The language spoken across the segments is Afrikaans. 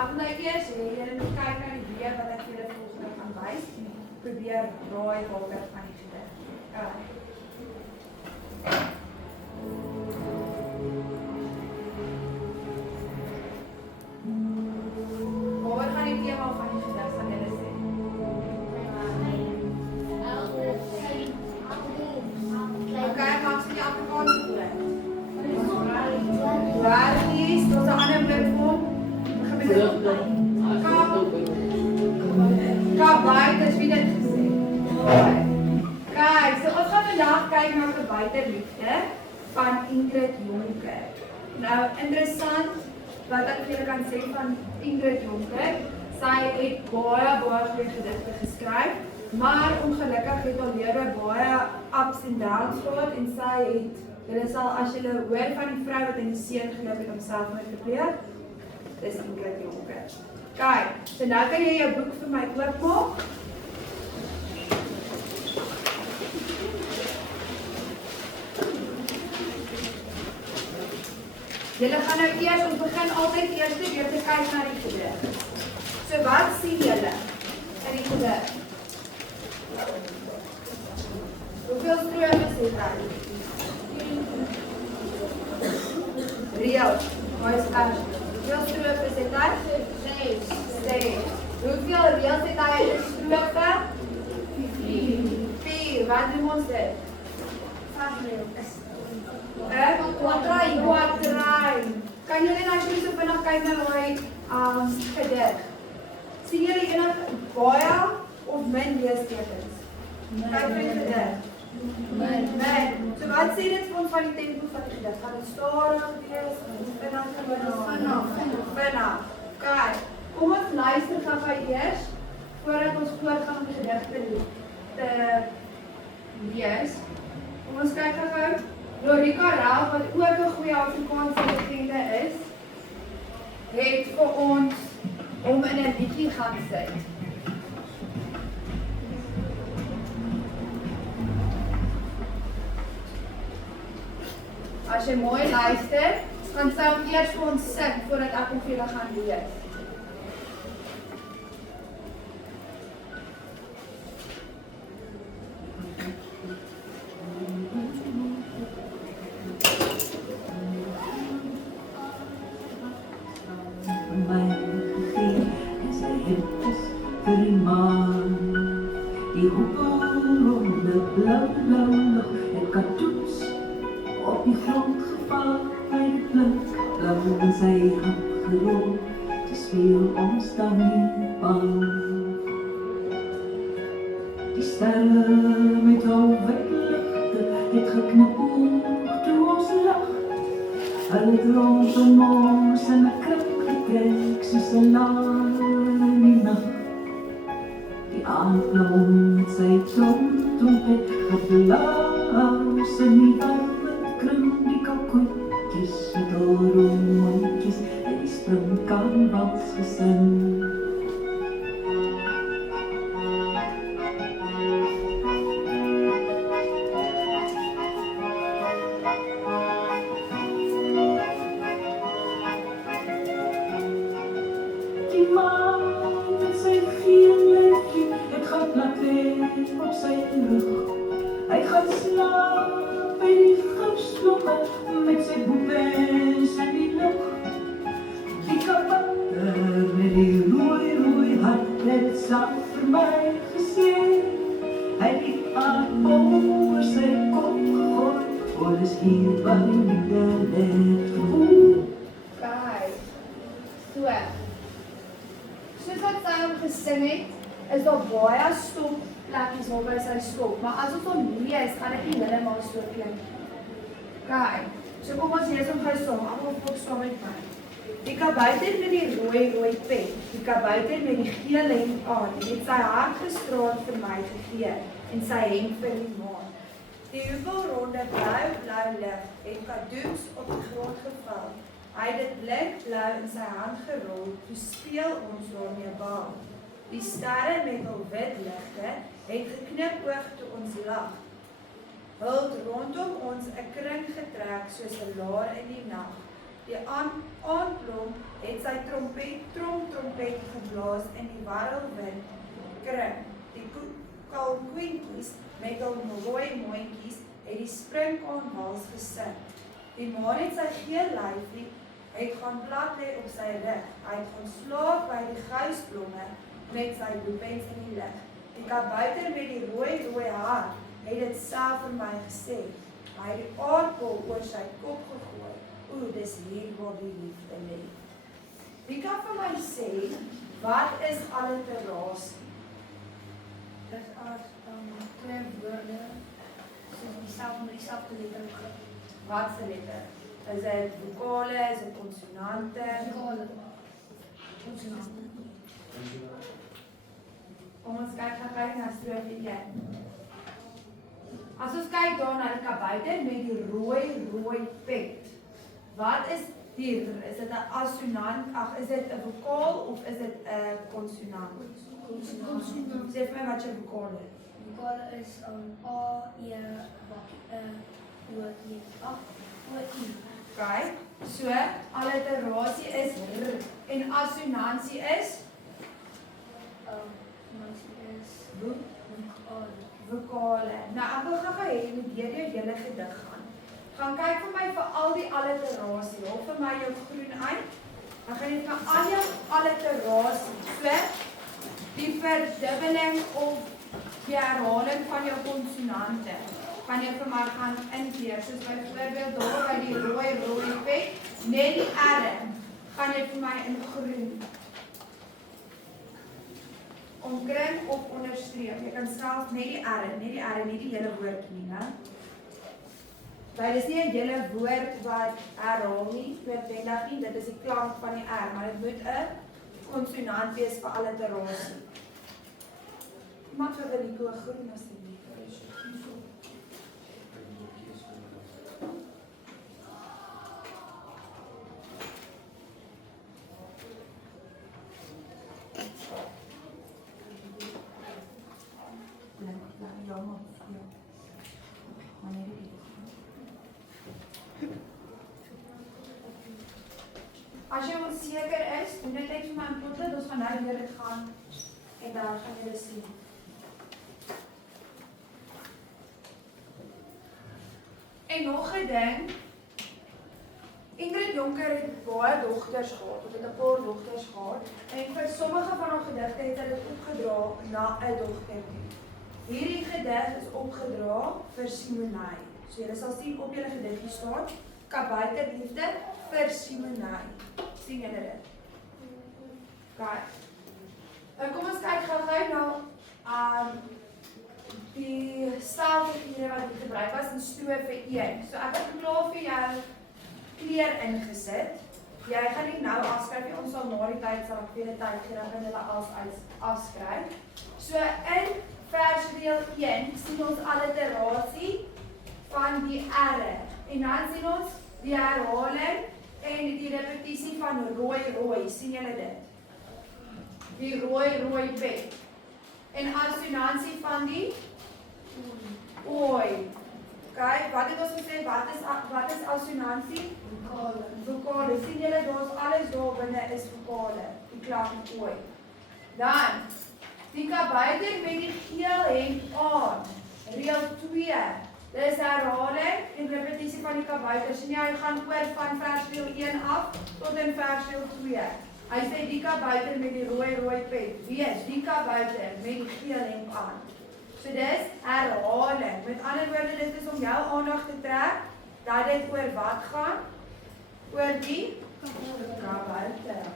Ek wil eers hê julle moet kyk na die video wat ek julle volgende gaan wys en probeer raai watter van die gedig. Waar gaan die tema van die gedig van julle sê? Okay, ek maak sy die Afrikaanse woord. Werkies, tot 'n ander woord vir Kabuiter is wie dit gesê. Kijk, so ons gaan vandag kyk na Kabuiterliefde van Ingrid Jonker. Nou, interessant wat ek vir julle kan sê van Ingrid Jonker. Sy het baie goeie gedigte geskryf, maar ongelukkig het haar lewe baie ups en downs gehad en sy het, julle sal as julle hoor van die vrou wat in die seun geloop het om selfmoord te pleeg, dis Ingrid Jonker. Kijk, so nou kan jy jou boek vir my oopmaak. Julle gaan nou eers, ons begin altyd eers weer te kyk na die gedig. So wat sien julle in die gedig? Hoeveel strofes het hy? Reël, waar is daar? Hoeveel strofes het hy? 6. Hoeveel reëls het hy in 'n strofe? 4. Wat doen ons dit? 5 reëls. Kwadrain. Kan julle nou so vinnig kyk na daai gedig? Sien julle enige baie of min leestekens? Kyk vir die gedig. Min. So wat sê dit vir ons van die tempo van die gedig? Gaan dit stadig wees? Vinnig. Kyk, kom ons luister gou eers voordat ons voortgaan om die gedig te lees. Kom ons kyk gou. Lorika Raaf, wat ook 'n goeie Afrikaanse legende is, het vir ons om in 'n liedjie gaan sit. As jy mooi luister, gaan sy hom eers vir ons sing voordat ek hom vir julle gaan lees. Die hoekelronde blauw lucht, het katoens op die grond gevallen bij de pluk, blauw in zijn hand gerold, te speel ons dan niet bang. Die sterren met hoofdlichten, het geknipoogd toe ons lacht, het rondom ons en de kruk getrek, soos 'n laar in die nacht. Die aardblom sy trompet geblaas en die warmend kring die kakoetjies met al roomondjies en die springkanvas gesing. Die maan met sy geelletjie, het gaan plat weer op sy rug. Hy gaan slaap by die gipsblomme met sy boepens in die lucht. Die kabouter met die rooi hart het saam vir my gesê. Hy het die aardbol oor sy kop gegooi, is hier by die lê. Kijk, so. Soos wat sy hom gesing het, is daar baie stopplekkies waarby sy stop, maar as ons hom lees, gaan dit nie helemaal so klink. Kijk, so kom ons lees hom gou saam, almal volk saam met my. Die kabouter met die rooi pen, die kabouter met die geel hemd aan, het sy hart gestraald vir my gegee, en sy hemd vir die maan. Die hoepelronde blauw lig, het kadoens op die grond geval. Hy het dit blauw in sy hand gerol, toe speel ons daarmee baan. Die sterre met hul wit ligte, het geknipoog toe ons lag. Hult rondom ons 'n kring getrek soos 'n laar in die nag. Die aandblom het sy trompet geblaas en die warrelwind kring. Die kalkoentjies met hul rooi mondjies het die sprinkaanwals gesing. Die maan het sy geel lyfie het gaan plat lê op sy rug. Hy het gaan slaap by die gousblomme met sy bloepens in die lig. Die kabouter met die rooi haar het dit self vir my gesê. Hy het die aardbol oor sy kop gegooi. Dis hier waar die liefde lê. Wie kan vir my sê, wat is alliterasie? Dis as twee woorde soos dieselfde letter begin. Wat se letter? Is dit vokale, is dit konsonante? Vokale. Konsonante. Kom ons kyk na strofie 1. As ons kyk daar na die kabouter met die rooi pet. Wat is die is dit 'n assonant? Is dit 'n vokaal of is dit 'n konsonant? Konsonant. Sê vir my wat jou vokaal is. Vokale is A, E, O, E, A, O, I. Okay. So alliterasie is r en assonansie is vokale. Nou ek wil gou hê jy moet deur jou hele gedig gaan. Gaan kyk vir my vir al die alliterasie. Haal vir my jou groen uit. Dan gaan jy vir al jou alliterasie, so die verdubbeling of die herhaling van jou konsonante. Gaan jy vir my gaan inkeer, soos byvoorbeeld daar by die rooi pet, net die R gaan jy vir my in groen omkring of onderstreep. Jy kan self net die R, nie die hele woord nie, né? Dit is nie 'n hele woord wat herhaal nie, noodwendig nie, dit is die klank van die R, maar dit moet 'n konsonant wees vir alliterasie. Iemand vir Williko 'n groen asseblief. As jy onseker is, doen dit net vir my in potlood, ons gaan nou deur dit gaan en dan gaan jy dit sien. En nog 'n ding, Ingrid Jonker het baie dogters gehad, of het 'n paar dogters gehad, en vir sommige van haar gedigte het sy dit opgedra na 'n dogter toe. Hierdie gedig is opgedra vir Simonai. So julle sal sien op julle gediggie staan, kabouterliefde vir Simonai. Sien julle dit? Okay. Kom ons kyk gou-gou na die staalfigure wat hier gebruik was in strofe 1. So ek het klaar vir jou kleur ingesit. Jy gaan nie nou afskryf nie, ons sal na die tyd sal ek weer 'n tyd gee dan kan hulle afskryf. So in versdeel 1 sien ons alliterasie van die R en dan sien ons die herhaling en die repetisie van rooi, sien julle dit? Die rooi pet. En assonansie van die ooi. Okay, wat het ons gesê, wat is assonansie? Vokale. Sien julle, daar's alles daar binne is vokale, die klank ooi. Dan, die kabouter met die geel hemp aan, reël 2. Dis herhaling en repetisie van die kabouter. Sien jy, hy gaan oor van versdeel 1 af tot in versdeel 2. Hy sê die kabouter met die rooi pet. Wie is die kabouter met die geel hemp aan? So dis herhaling. Met ander woorde, dit is om jou aandag te trek dat dit oor wat gaan? Oor die kabouter.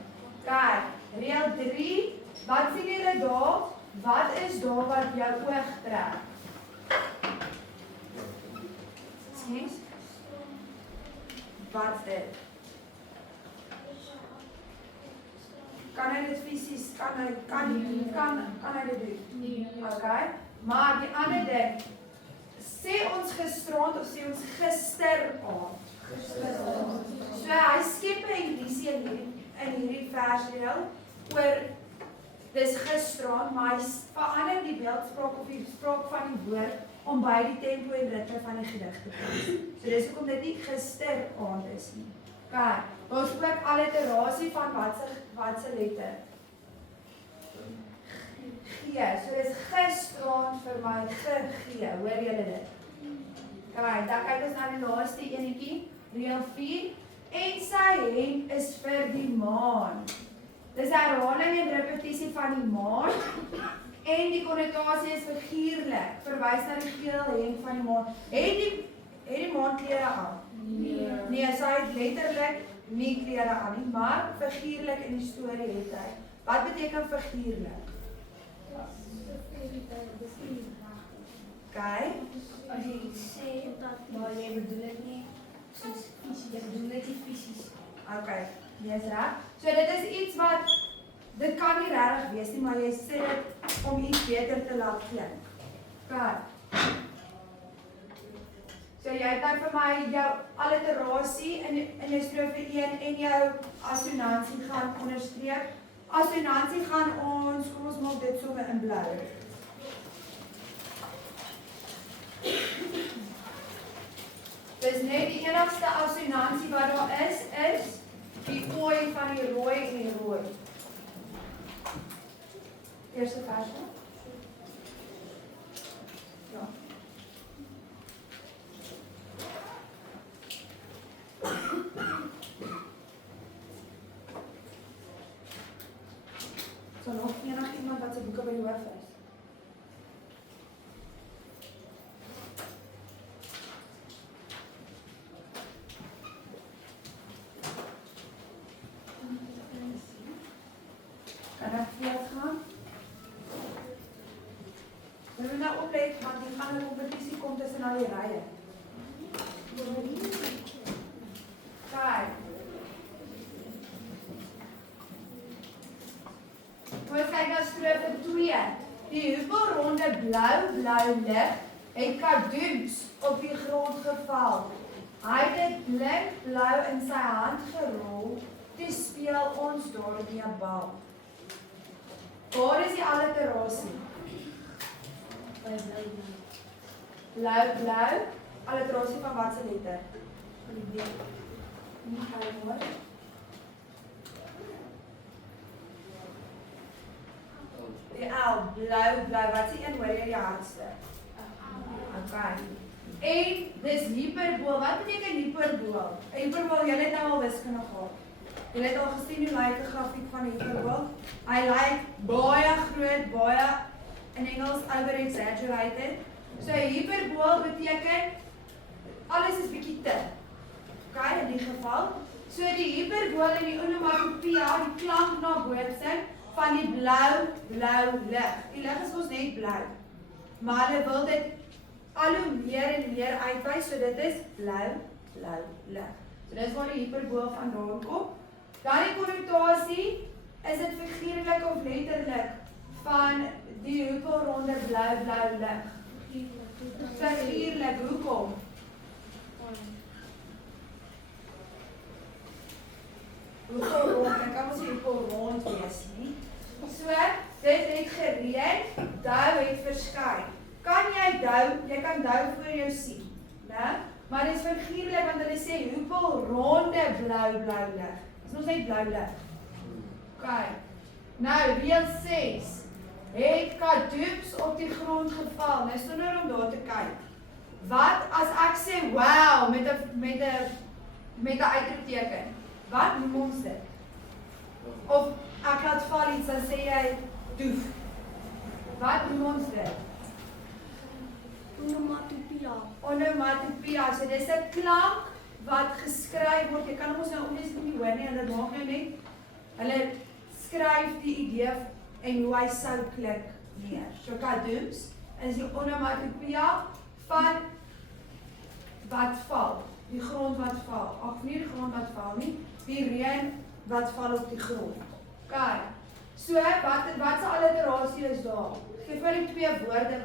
Kyk, reël 3. Wat sien julle daar? Wat is daar wat jou oog trek? Sien? Wat is dit? Kan hy dit fisies, kan hy dit doen? Nee. Okay. Maar die ander ding, sê ons gisterand of sê ons gisteraand? Gisteraand. So hy skep 'n illusie in hierdie versdeel oor dis gisteraand, maar hy verander die beeldspraak of die spraak van die woord om by die tempo en ritme van die gedig te pas. So dis hoekom dit nie gisteraand is nie. Kyk. Daar's ook alliterasie van watse letter? G. So dis gisterand vir my G. Hoor julle dit? Right, dan kyk ons na die laaste enetjie, reël 4. En sy hemp is vir die maan. Dis herhaling en repetisie van die maan. En die konnotasie is figuurlik, verwys na die geel hemp van die maan. Het die maan klere aan? Nee, sy het letterlik nie klere aan nie, maar figuurlik in die storie het hy. Wat beteken figuurlik? Okay. As jy iets sê, maar jy bedoel dit nie soos fisies, jy bedoel dit nie fisies. Okay, jy is reg. So dit is iets wat, dit kan nie regtig wees nie, maar jy sê dit om iets beter te laat klink. Okay. So jy het nou vir my jou alliterasie in jou strofe 1 en jou assonansie gaan onderstreep. Assonansie gaan ons, kom ons maak dit sommer in blou. Dus net die enigste assonansie wat daar is die ooi van die rooi en die rooi. Eerste versie. Ja. So nog iemand wat sy boeke by die hoof is. Kan ek voortgaan? We moet nou oplet, want die gaan 'n kompetisie kom tussen al die rye. Kyk. Ons kyk na strofe 2. Die hoepelronde blou lig het kadoens op die grond geval. Hy het dit blink blou in sy hand gerol, toe speel ons daardie 'n bal. Waar is die alliterasie? Blou, alliterasie van watse letter? Van die B. Nie kan hoor. Die L, blou, wat is die een hoor jy die hardste? Okay. En dis hyperbool, wat beteken hyperbool? Hyperbool, jy het nou al wiskunde gehad. Jy het al gesien hoe lyk 'n grafiek van hyperbool? Hy lyk baie groot, baie in Engels over exaggerated. So hyperbool beteken alles is bietjie te. Okay, in die geval. So die hyperbool en die onomatopoeia, die klank na bootsing van die blou lig. Die lig is ons net blou. Maar hulle wil dit al hoe meer en meer uitwys, so dit is blou lig. So dis waar die hyperbool vandaan kom. Dan die konnotasie, is dit figuurlik of letterlik van die hoepelronde blou lig. Figuurlik, hoekom? Hoepelrond, dan kan ons die hoepelrond wees nie. So, dit het gereën, dou het verskyn. Kan jy kan dou voor jou sien, né? Maar dit is figuurlik want hulle sê hoepelronde blou lig. Dis ons net blou lig. Okay. Nou, reël 6. Het kadoeps op die grond geval. Nou sonder om daar te kyk. Wat as ek sê wow met 'n uitroepteken? Wat noem ons dit? Of ek laat val iets, dan sê jy doef. Wat noem ons dit? Onomatopoeia. So dis 'n klank wat geskryf word. Jy kan ons nou onneens nie hoor nie, hulle maak nou net. Hulle skryf die idee en hoe hy sou klink neer. So kadoeps is die onomatopoeia van wat val. Die grond wat val. Ag nie die grond wat val nie. Die reën wat val op die grond. Okay. So wat se alliterasie is daar? Geef vir die twee woorde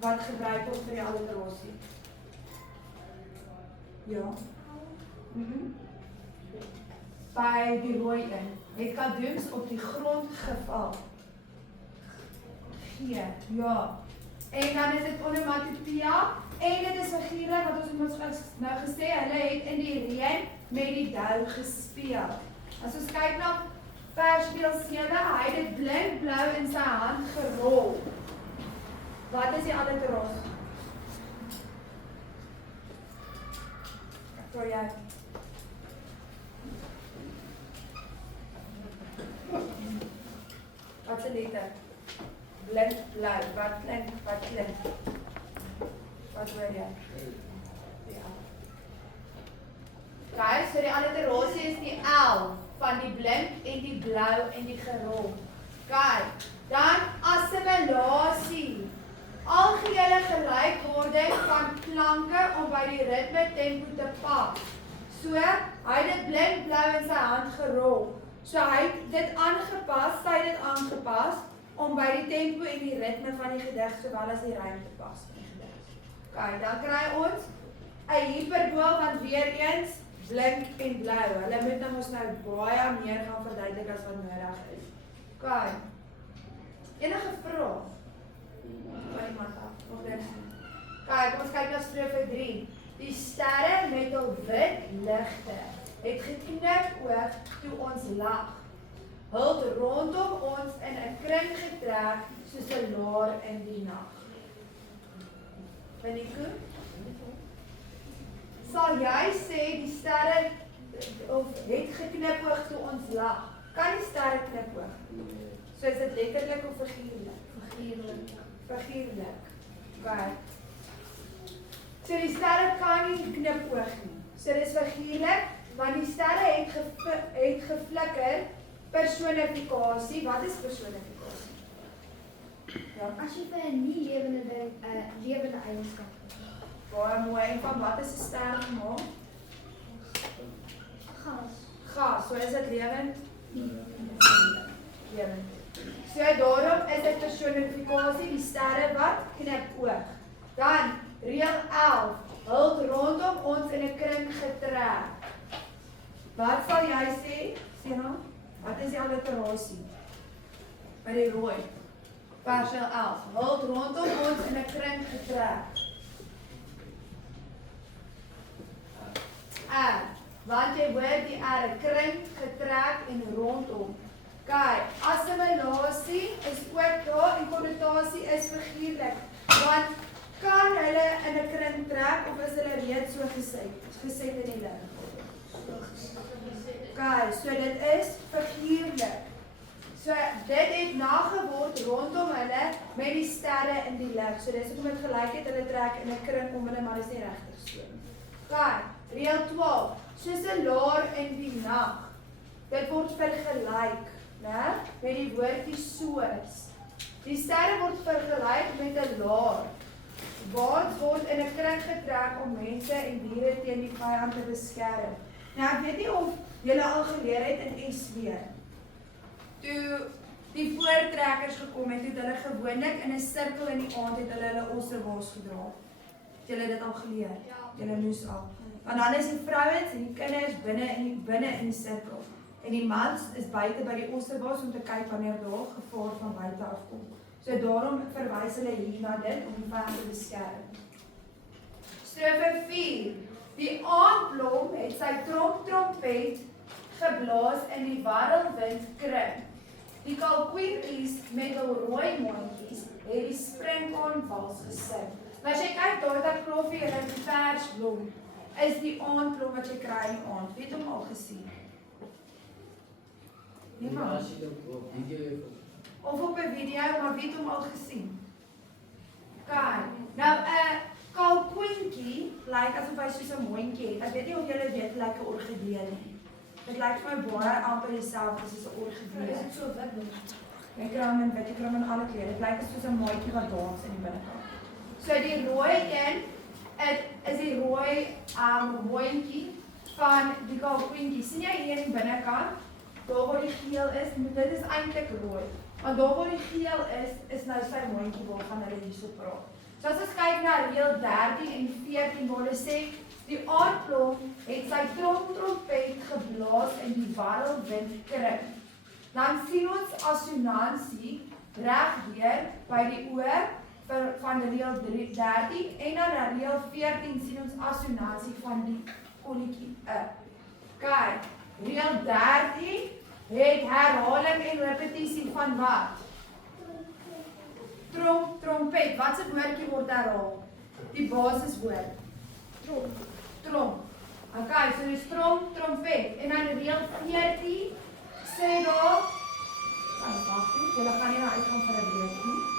wat gebruik word vir die alliterasie. Ja. By die rooi een. Het kadoeps op die grond geval. Ja. En dan is dit onomatopoeia En dit is figuurlik wat ons nou gesê, hulle het in die reën met die dou gespeel. As ons kyk na Versspeel 7, hy het dit blink-blou in sy hand gerol. Wat is die alliteros? Voor jou. Wat is die letter? Blink-blou. Wat klink? Wat hoor jy? Okay, so die alliterasie is die L van die blink en die blou en die gerol. Okay, dan assimilasie. Algehele gelykwoording van klanke om by die ritme tempo te pas. So, hy het dit blink-blou in sy hand gerol. So hy het dit aangepas, sy het dit aangepas om by die tempo en die ritme van die gedig sowel as die rym te pas in die gedig. Okay, dan kry ons 'n hiperbool want weer eens blink en blou. Hulle moet nou ons nou baie meer gaan verduidelik as wat nodig is. Okay. Enige vrae? Van iemand af? Nog niks? Okay, kom ons kyk na strofe 3. Die sterre met hul wit ligte het geknipoog toe ons lag. Hul het rondom ons in 'n kring getrek soos 'n laar in die nag. Ben jy goed? Sal jy sê die sterre of het geknipoog toe ons lag? Kan die sterre knipoog? So is dit letterlik of figuurlik? Figuurlik. Okay. So die sterre kan nie knipoog nie. So dis figuurlik, want die sterre het geflikker. Personifikasie. Wat is personifikasie? Ja. As jy vir 'n nie lewende ding 'n lewende eienskap het. Baie mooi. En van wat is 'n ster gemaak? Gas. So is dit lewend? Lewend. So daarom is dit personifikasie, die sterre wat knipoog. Dan reël 11. Hul het rondom ons in 'n kring getrek. Wat sal jy sê? Sena? Wat is die alliterasie? By die rooi. Versspeel 11. Hul het rondom ons in 'n kring getrek. Want jy hoor die kring, getrek en rondom. Kyk, assimilasie is ook daar en konnotasie is figuurlik. Want kan hulle in 'n kring trek of is hulle reeds so geset in die lig? Kyk, so dit is figuurlik. So dit het nageword rondom hulle met die sterre in die lig. So dis hoekom dit gelyk het hulle trek in 'n kring om hulle, maar dis nie regtig so nie. Kyk, reël 12. Soos 'n laar in die nag. Dit word vergelyk, né, met die woordjie soos. Die sterre word vergelyk met 'n laar. Waans word in 'n kring getrek om mense en diere teen die vyand te beskerm. Nou ek weet nie of julle al geleer het in SW. Toe die voortrekkers gekom het, het hulle gewoonlik in 'n sirkel in die aand het hulle osserwaas gedra. Het julle dit al geleer? Ja. Julle moes al. Want dan is die vrouens en die kinders binne in die sirkel. En die mans is buite by die osserwaas om te kyk wanneer daar gevaar van buite af kom. So daarom verwys hulle hier na dit om die vyand te beskerm. Strofe 4. Die aandblom het sy trompet geblaas in die warrelwind kring. Die kalkoentjies met hul rooi mondjies het die sprinkaanvals gesing. Maar as jy kyk daar dat kloffie en die versblom is die aandblom wat jy kry in die aand. Wie het hom al gesien? Niemand. Of op 'n video, maar wie het hom al gesien? Kyk, nou 'n kalkoentjie lyk asof hy soos 'n mondjie het. Ek weet nie of julle weet lyk 'n orgidee nie. Dit lyk vir my baie amper dieselfde soos 'n orgidee. Is dit so wit ding? Jy kry hom in wit, jy kry hom in alle kleure. Dit lyk soos 'n maatjie wat dans in die binnekant. So die rooi een is die rooi moontjie van die kalkoentjie. Sien jy hier in die binnekant? Daar waar die geel is, dit is eintlik rooi. Want daar waar die geel is nou sy mondjie waarvan hulle hierso praat. So as ons kyk na reël 13 en 14 waar hulle sê die aandblom het sy trompet geblaas in die warrelwind kring. Dan sien ons assonansie reg deur by die oor van reël 13 en dan na reël 14 sien ons assonasie van die kolletjie Kyk, reël 13 het herhaling en repetisie van wat? Trompet. Wat se woordjie word herhaal? Die basiswoord. Trom. Okay, so dis trompet. En dan reël 14 sê daar, wag, julle gaan nie nou uitgaan vir 'n breekie nie.